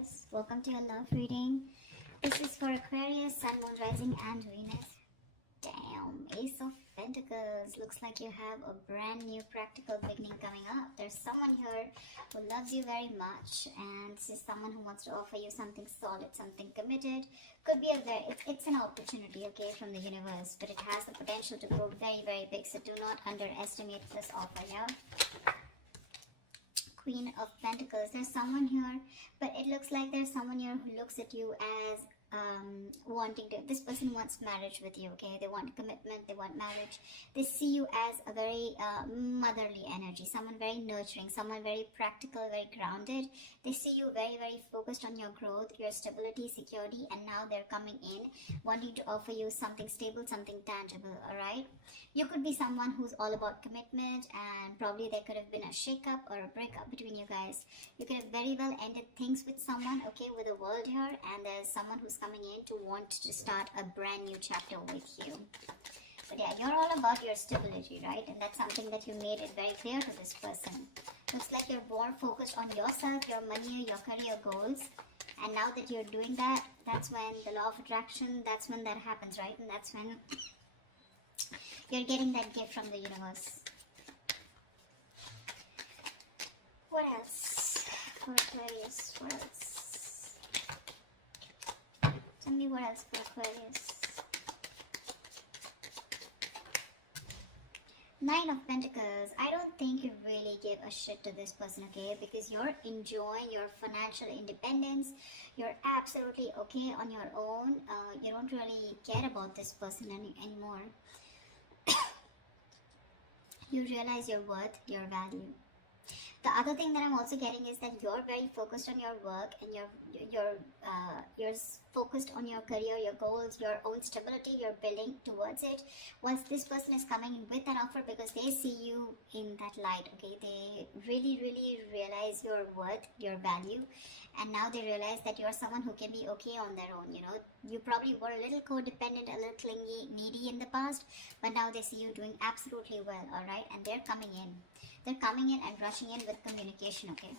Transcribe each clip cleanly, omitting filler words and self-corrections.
Aquarius, welcome to your love reading. This is for Aquarius, Sun, Moon, Rising and Venus. Damn, Ace of Pentacles. Looks like you have a brand new practical beginning coming up. There's someone here who loves you very much, and this is someone who wants to offer you something solid, something committed. Could be it's an opportunity, okay, from the universe, but it has the potential to grow very, very big. So do not underestimate this offer, yeah? Queen of Pentacles. There's someone here, but it looks like there's someone here who looks at you as wanting to, this person wants marriage with you, okay? They want commitment, they want marriage. They see you as a very motherly energy, someone very nurturing, someone very practical, very grounded. They see you very, very focused on your growth, your stability, security, and now they're coming in wanting to offer you something stable, something tangible, all right? You could be someone who's all about commitment, and probably there could have been a shake-up or a breakup between you guys. You could have very well ended things with someone, okay, with the world here, and there's someone who's coming in to want to start a brand new chapter with you. But yeah, you're all about your stability, right? And that's something that you made it very clear to this person. Looks like you're more focused on yourself, your money, your career goals. And now that you're doing that, that's when the law of attraction, that's when that happens, right? And that's when you're getting that gift from the universe. What else for Aquarius? What else? Tell me what else for Aquarius. Nine of Pentacles. I don't think you really give a shit to this person, okay? Because you're enjoying your financial independence. You're absolutely okay on your own. You don't really care about this person anymore. You realize your worth, your value. The other thing that I'm also getting is that you're very focused on your work, and you're focused on your career, your goals, your own stability. You're building towards it. Once this person is coming in with an offer, because they see you in that light, okay, they really, really realize your worth, your value, and now they realize that you're someone who can be okay on their own. You know, you probably were a little codependent, a little clingy, needy in the past, but now they see you doing absolutely well, all right, and they're coming in. They're coming in and rushing in with communication, okay?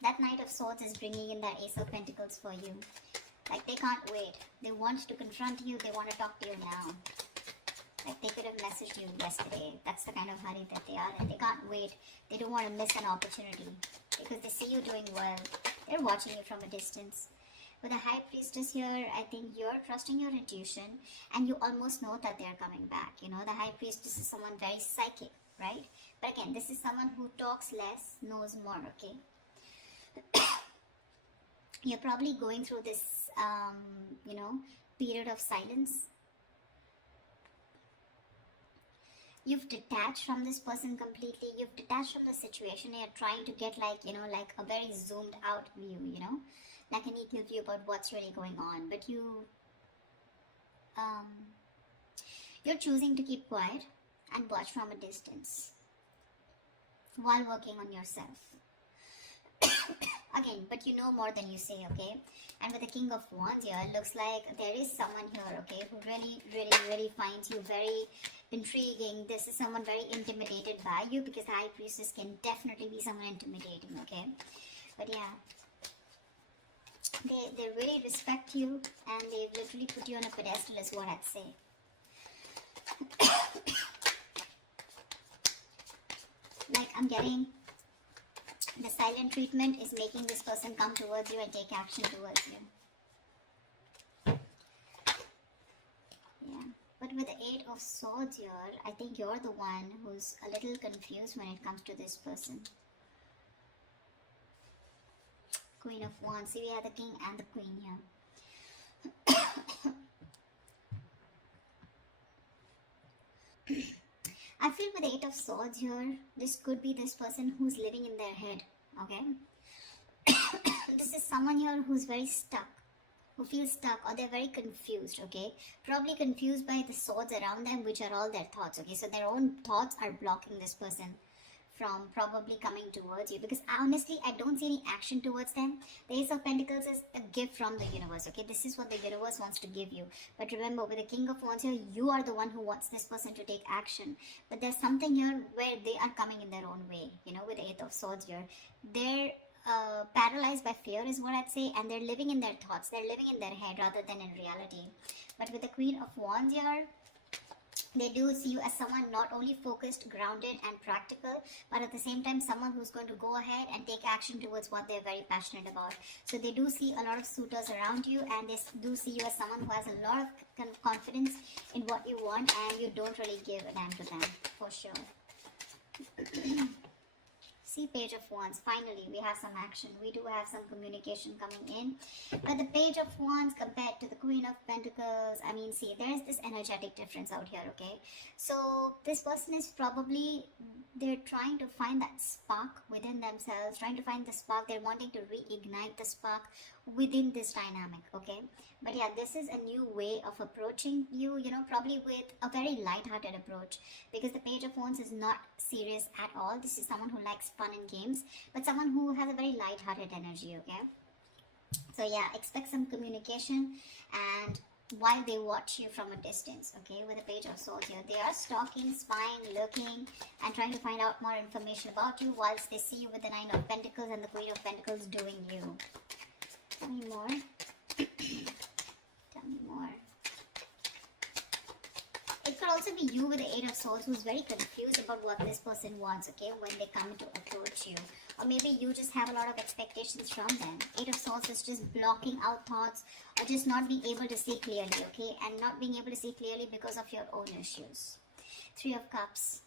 That Knight of Swords is bringing in that Ace of Pentacles for you. Like, they can't wait. They want to confront you. They want to talk to you now. Like, they could have messaged you yesterday. That's the kind of hurry that they are. And they can't wait. They don't want to miss an opportunity. Because they see you doing well. They're watching you from a distance. With the High Priestess here, I think you're trusting your intuition. And you almost know that they're coming back. You know, the High Priestess is someone very psychic, right? But again, this is someone who talks less, knows more, okay? You're probably going through this, you know, period of silence. You've detached from this person completely. You've detached from the situation. You're trying to get, like, you know, like a very zoomed out view, you know, like an equal view about what's really going on. But you're choosing to keep quiet and watch from a distance while working on yourself. Again, but you know more than you say, okay? And with the King of Wands here, it looks like there is someone here, okay, who really, really, really finds you very intriguing. This is someone very intimidated by you, because the High Priestess can definitely be someone intimidating, okay? But yeah, they really respect you, and they've literally put you on a pedestal, is what I'd say. Like, I'm getting the silent treatment is making this person come towards you and take action towards you. Yeah, but with the Eight of Swords here, I think you're the one who's a little confused when it comes to this person. Queen of Wands. See, we have the King and the Queen here. I feel with the Eight of Swords here, this could be this person who's living in their head, okay? This is someone here who's very stuck, who feels stuck, or they're very confused, okay? Probably confused by the swords around them, which are all their thoughts, okay? So their own thoughts are blocking this person from probably coming towards you, because honestly, I don't see any action towards them. The Ace of Pentacles is a gift from the universe, okay? This is what the universe wants to give you. But remember, with the King of Wands here, you are the one who wants this person to take action. But there's something here where they are coming in their own way, you know, with the Eight of Swords here. They're paralyzed by fear is what I'd say, and they're living in their thoughts, they're living in their head rather than in reality. But with the Queen of Wands here, they do see you as someone not only focused, grounded and practical, but at the same time someone who's going to go ahead and take action towards what they're very passionate about. So they do see a lot of suitors around you, and they do see you as someone who has a lot of confidence in what you want, and you don't really give a damn to them, for sure. See, Page of Wands. Finally, we have some action. We do have some communication coming in. But the Page of Wands compared to the Queen of Pentacles, I mean, see, there is this energetic difference out here, okay? So, this person is probably, they're trying to find that spark within themselves, trying to find the spark. They're wanting to reignite the spark within this dynamic, okay? But yeah, this is a new way of approaching you, you know, probably with a very light-hearted approach, because the Page of Wands is not serious at all. This is someone who likes fun and games, but someone who has a very light-hearted energy, okay? So yeah, expect some communication, and while they watch you from a distance, okay, with the Page of Swords here, they are stalking, spying, looking, and trying to find out more information about you, whilst they see you with the Nine of Pentacles and the Queen of Pentacles doing you. Tell me more. Tell me more. It could also be you with the Eight of Swords who's very confused about what this person wants, okay, when they come to approach you. Or maybe you just have a lot of expectations from them. Eight of Swords is just blocking out thoughts, or just not being able to see clearly, okay, and not being able to see clearly because of your own issues. Three of Cups.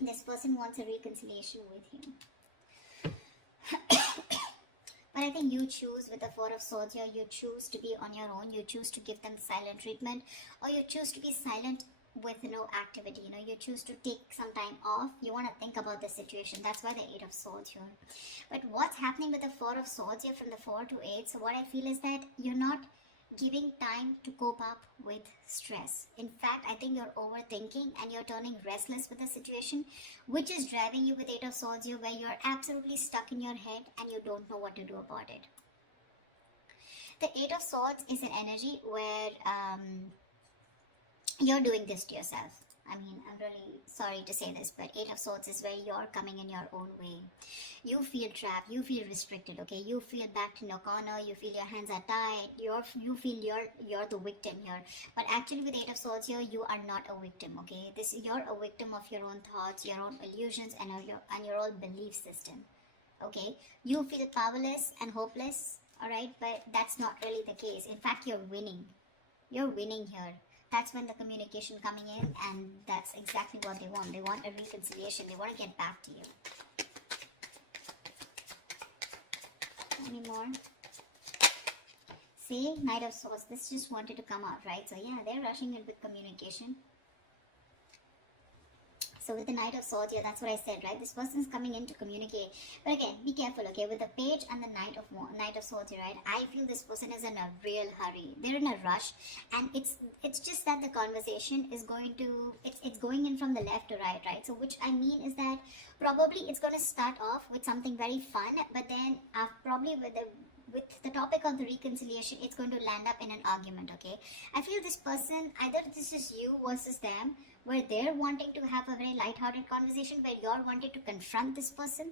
This person wants a reconciliation with you. But I think you choose with the Four of Swords here, you choose to be on your own, you choose to give them silent treatment, or you choose to be silent with no activity, you know, you choose to take some time off, you want to think about the situation. That's why the Eight of Swords here. But what's happening with the Four of Swords here from the 4 to 8, so what I feel is that you're not giving time to cope up with stress. In fact, I think you're overthinking and you're turning restless with the situation, which is driving you with Eight of Swords here, where you're absolutely stuck in your head and you don't know what to do about it. The Eight of Swords is an energy where you're doing this to yourself. I mean, I'm really sorry to say this, but Eight of Swords is where you're coming in your own way. You feel trapped, you feel restricted, okay? You feel backed in a corner, you feel your hands are tied, you feel you're the victim here. But actually with Eight of Swords here, you are not a victim, okay? You're a victim of your own thoughts, your own illusions, and your own belief system, okay? You feel powerless and hopeless, alright? But that's not really the case. In fact, you're winning. You're winning here. That's when the communication coming in, and that's exactly what they want. They want a reconciliation. They want to get back to you. Any more? See, Knight of Swords. This just wanted to come out, right? So yeah, they're rushing in with communication. So with the Knight of Swords, yeah, that's what I said, right? This person's coming in to communicate. But again, be careful, okay? With the Page and the Knight of Swords, right? I feel this person is in a real hurry. They're in a rush, and it's just that the conversation is going to it's going in from the left to right? So which I mean is that probably it's going to start off with something very fun, but then probably with the topic of the reconciliation, it's going to land up in an argument, okay? I feel this person, either this is you versus them, where they're wanting to have a very light-hearted conversation, where you're wanting to confront this person,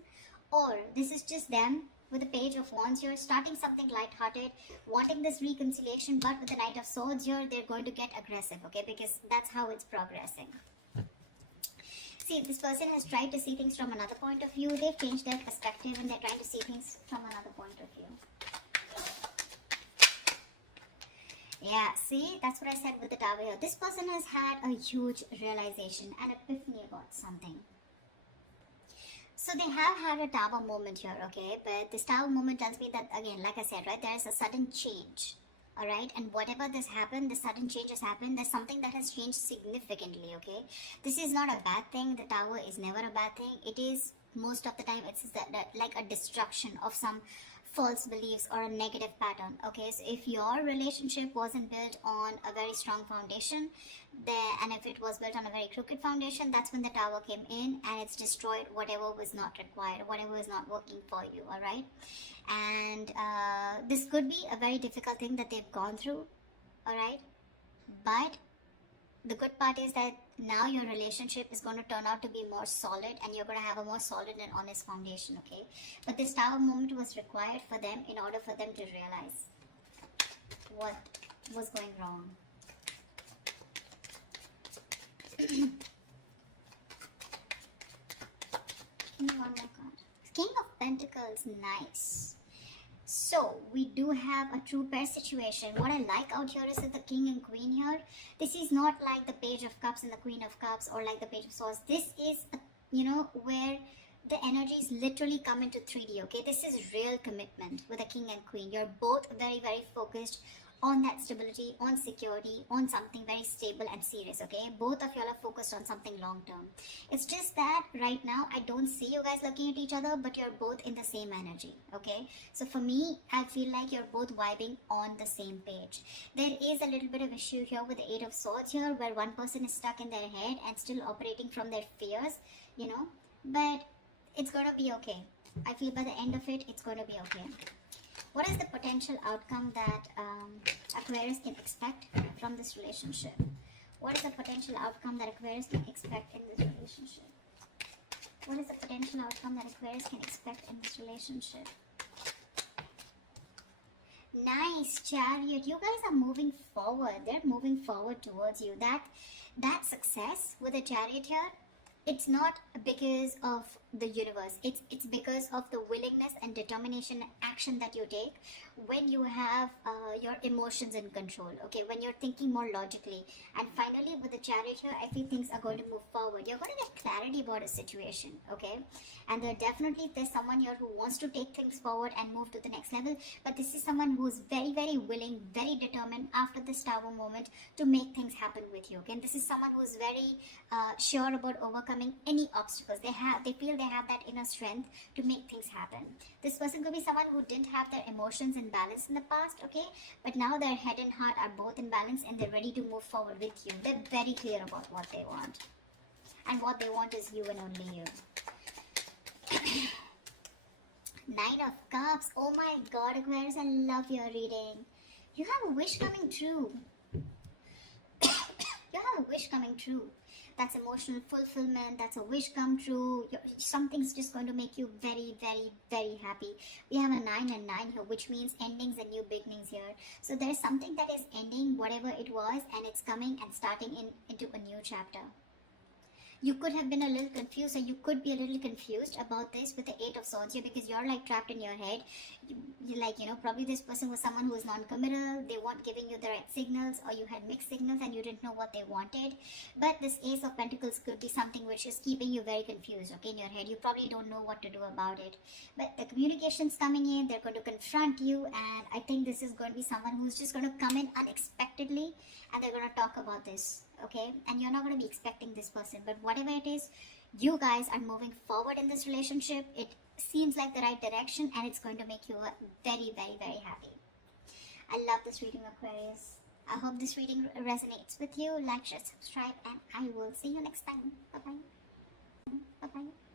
or this is just them with the Page of Wands here, starting something light-hearted, wanting this reconciliation, but with the Knight of Swords here, they're going to get aggressive, okay? Because that's how it's progressing. See, this person has tried to see things from another point of view. They've changed their perspective and they're trying to see things from another point of view. Yeah, see, that's what I said with the Tower here. This person has had a huge realization, an epiphany about something. So they have had a Tower moment here, okay? But this Tower moment tells me that, again, like I said, right, there is a sudden change. Alright, and whatever this happened, the sudden change has happened, there's something that has changed significantly, okay? This is not a bad thing. The Tower is never a bad thing. It is, most of the time, it's like a destruction of some false beliefs or a negative pattern, okay? So if your relationship wasn't built on a very strong foundation, and if it was built on a very crooked foundation, that's when the Tower came in and it's destroyed whatever was not required, whatever was not working for you, alright? And this could be a very difficult thing that they've gone through, alright? But the good part is that Now your relationship is going to turn out to be more solid, and you're going to have a more solid and honest foundation, okay? But this tower moment was required for them in order for them to realize what was going wrong. One more card. King of Pentacles, nice. So we do have a true pair situation. What I like out here is that the King and Queen here, this is not like the Page of Cups and the Queen of Cups, or like the Page of Swords. This is, where the energies literally come into 3D, okay? This is real commitment with the King and Queen. You're both very, very focused on that stability, on security, on something very stable and serious, okay? Both of y'all are focused on something long term. It's just that right now I don't see you guys looking at each other, but you're both in the same energy, okay? So for me, I feel like you're both vibing on the same page. There is a little bit of issue here with the Eight of Swords here, where one person is stuck in their head and still operating from their fears, but it's gonna be okay. I feel by the end of it, it's gonna be okay. What is the potential outcome that Aquarius can expect from this relationship? What is the potential outcome that Aquarius can expect in this relationship? What is the potential outcome that Aquarius can expect in this relationship? Nice, Chariot. You guys are moving forward. They're moving forward towards you. That success with the Chariot here, it's not because of the universe. It's because of the willingness and determination and action that you take when you have your emotions in control, okay? When you're thinking more logically. And finally, with the Chariot here, I feel things are going to move forward. You're going to get clarity about a situation, okay? And there's someone here who wants to take things forward and move to the next level. But this is someone who's very, very willing, very determined after this tower moment to make things happen with you, okay? And this is someone who's very sure about overcoming any obstacles. They feel they have that inner strength to make things happen. This person could be someone who didn't have their emotions in balance in the past, okay? But now their head and heart are both in balance, and they're ready to move forward with you. They're very clear about what they want. And what they want is you and only you. Nine of Cups. Oh my God, Aquarius, I love your reading. You have a wish coming true. You have a wish coming true. That's emotional fulfillment. That's a wish come true. Something's just going to make you very, very, very happy. We have a 9 and 9 here, which means endings and new beginnings here. So there's something that is ending, whatever it was, and it's coming and starting into a new chapter. You could have been a little confused, or you could be a little confused about this with the Eight of Swords here, because you're like trapped in your head. Probably this person was someone who was non-committal. They weren't giving you the right signals, or you had mixed signals and you didn't know what they wanted. But this Ace of Pentacles could be something which is keeping you very confused, okay, in your head. You probably don't know what to do about it. But the communication's coming in. They're going to confront you, and I think this is going to be someone who's just going to come in unexpectedly, and they're going to talk about this, okay? And you're not going to be expecting this person, but whatever it is, you guys are moving forward in this relationship. It seems like the right direction, and it's going to make you very, very, very happy. I love this reading, Aquarius. I hope this reading resonates with you. Like, share, subscribe, and I will see you next time. Bye-bye. Bye-bye.